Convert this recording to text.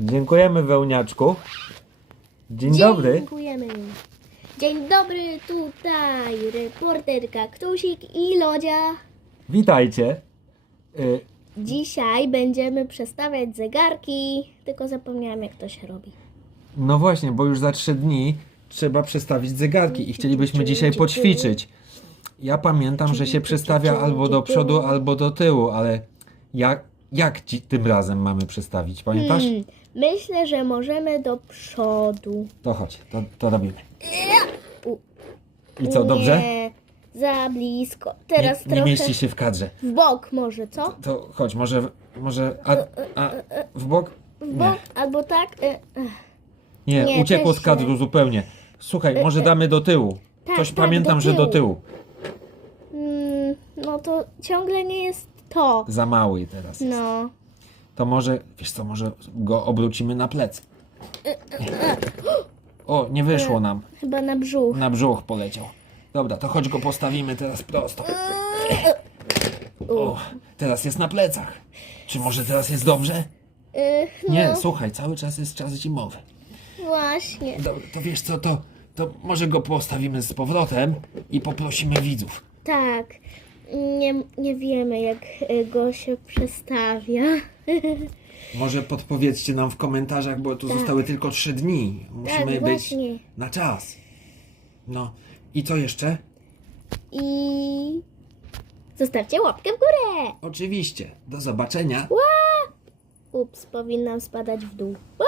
Dziękujemy wełniaczku. Dzień dobry. Dziękujemy. Dzień dobry, tutaj reporterka Ktusik i Lodzia. Witajcie. Y, Dzisiaj będziemy przestawiać zegarki, tylko zapomniałam jak to się robi. No właśnie, bo już za trzy dni trzeba przestawić zegarki i chcielibyśmy dzisiaj poćwiczyć. Ja pamiętam, że się przestawia albo do przodu, albo do tyłu, ale jak, jak ci tym razem mamy przestawić? Pamiętasz? Hmm, myślę, że możemy do przodu. To chodź, to, to robimy. I co, dobrze? Nie, za blisko. Nie, Teraz nie trochę mieści się w kadrze. w bok może, co? To chodź, może, może, a, a w bok? W Nie, bok albo tak. y, nie, Nie, uciekło też z kadru źle. zupełnie. Słuchaj, może damy do tyłu. tak, Coś tak, pamiętam, do że do tyłu. tyłu. Mm, no to ciągle nie jest to. Za mały teraz jest. No. To może, wiesz co, może go obrócimy na plecy. O, nie wyszło nam. Chyba na brzuch. Na brzuch poleciał. Dobra, to chodź go postawimy teraz prosto. O, teraz jest na plecach. Czy może teraz jest dobrze? Y, Nie, no, słuchaj, cały czas jest czas zimowy. właśnie. Dobra, to wiesz co, to, to może go postawimy z powrotem i poprosimy widzów. Tak. Nie, nie wiemy, jak y, go się przestawia. Może podpowiedzcie nam w komentarzach, bo tu zostały tylko trzy dni. Musimy tak, być na czas. No. I co jeszcze? I zostawcie łapkę w górę. Oczywiście. Do zobaczenia. Ups, powinnam spadać w dół. Ła!